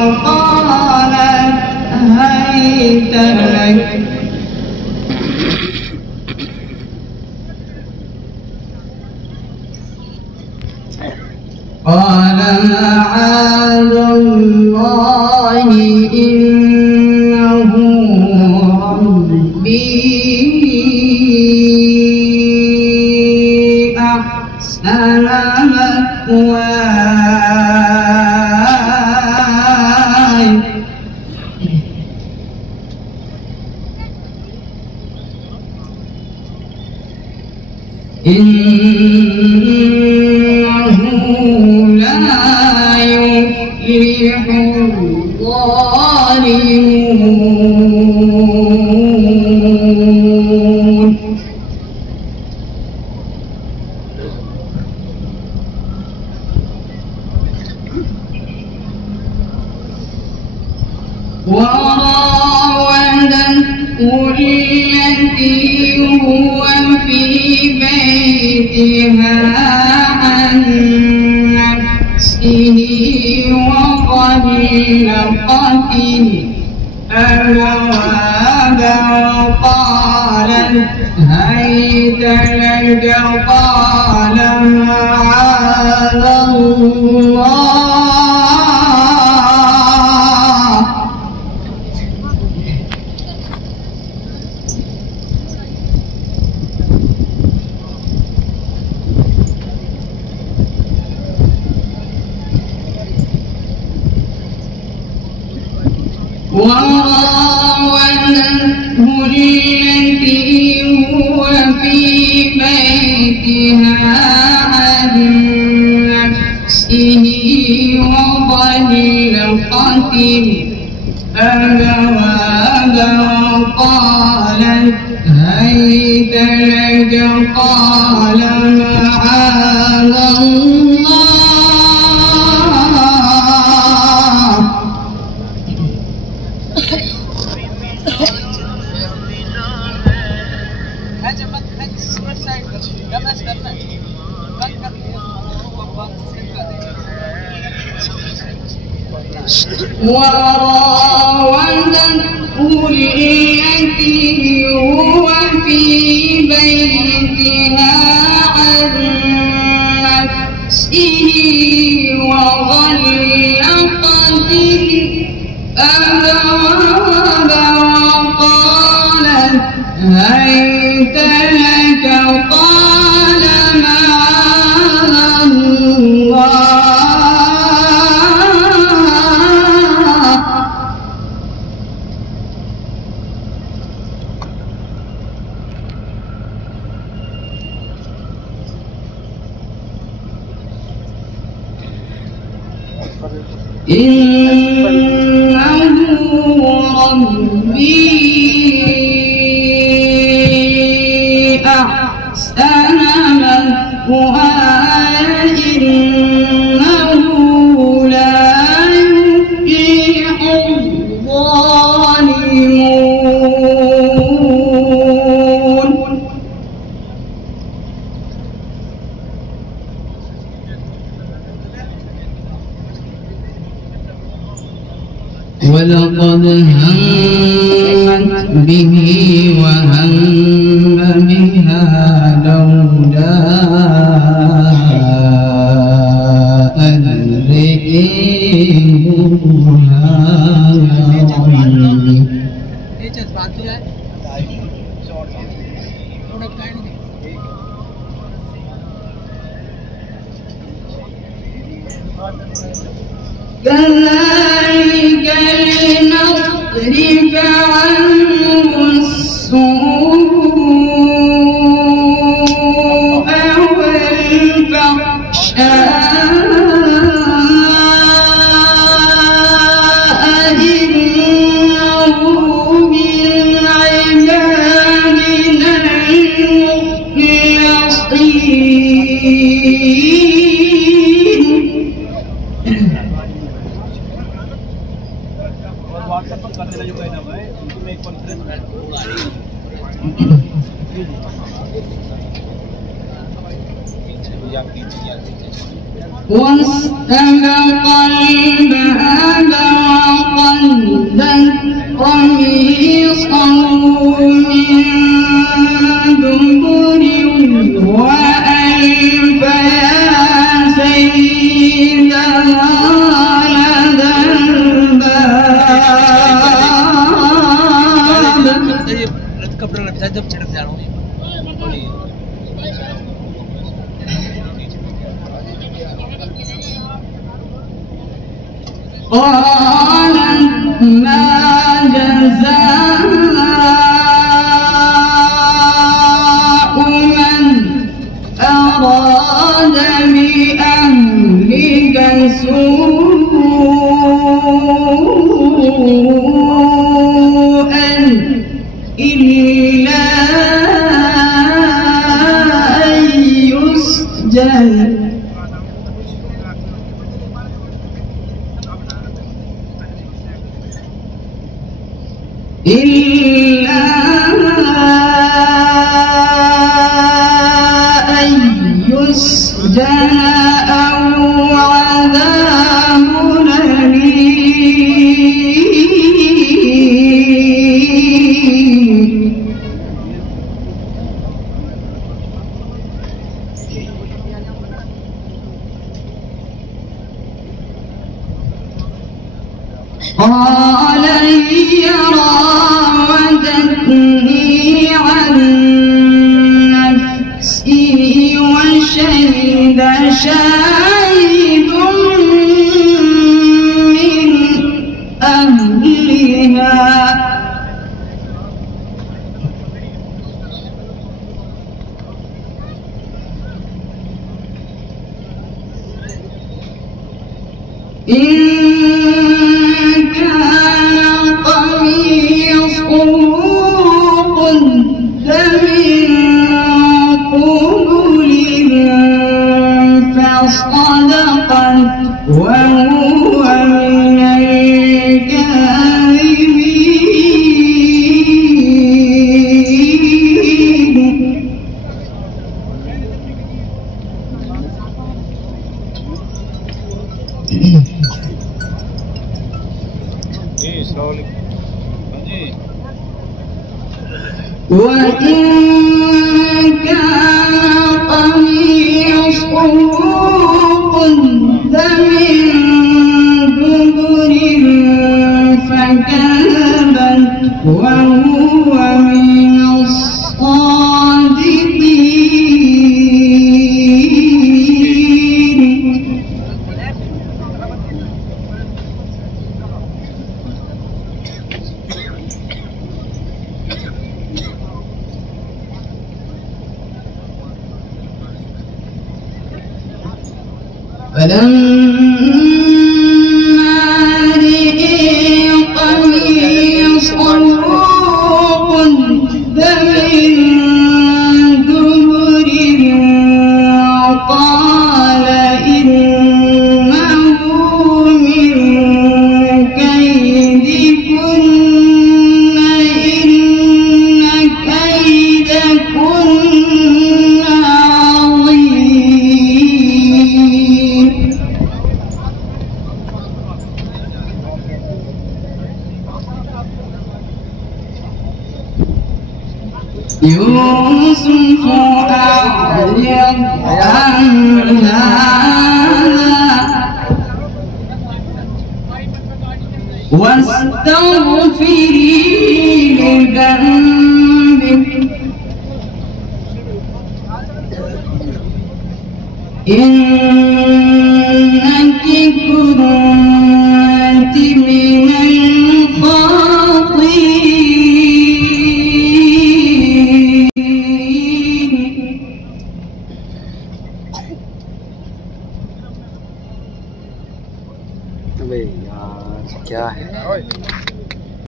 وقالت هيت لك. قال معاذ الله إنه ربي أحسن مثواي إنه لا يفلح الظالمون. وراودته التي هو في بيتها عن نفسه وغلقت الأبواب وقالت هيت لك. قال معاذ الله وراودته التي هو في بيتها عن نفسه وغلقت الأبواب وقالت هيت لك. قال معاذ الله وراودته التي هو في بيتها عن نفسه وغلقت الأبواب وقالت هيت لك. قال معاذ الله إنه ربي أحسن مثواي إنه لا يفلح الظالمون. ولقد همت به وهم بها لولا أن كذلك لنصرف عنه السوء والفحشاء إنه من عبادنا व्हाट्सएप पर कर देना जो कहना भाई उनको मैं एक कॉन्फ्रेंस واستبق الباب قالت ما جزاء من أراد بأهلك سوءا إلا أن يسجن أو عذاب أليم. قال هي راودتني عن نفسي وشهد شاهد من أهلها إن كان قميصه قد من قبل فصدقت وهو من الكاذبين. وإن كان قميصه قد من دبر فكذبت وهو من الصادقين. فلما رئي قميصه قد من دبر قال إنه من كيدكن إن كيدكن عظيم. يوسف أعرض عن هذا واستغفري لذنبك إنك كنت من الخاطئين. अबे यार क्या है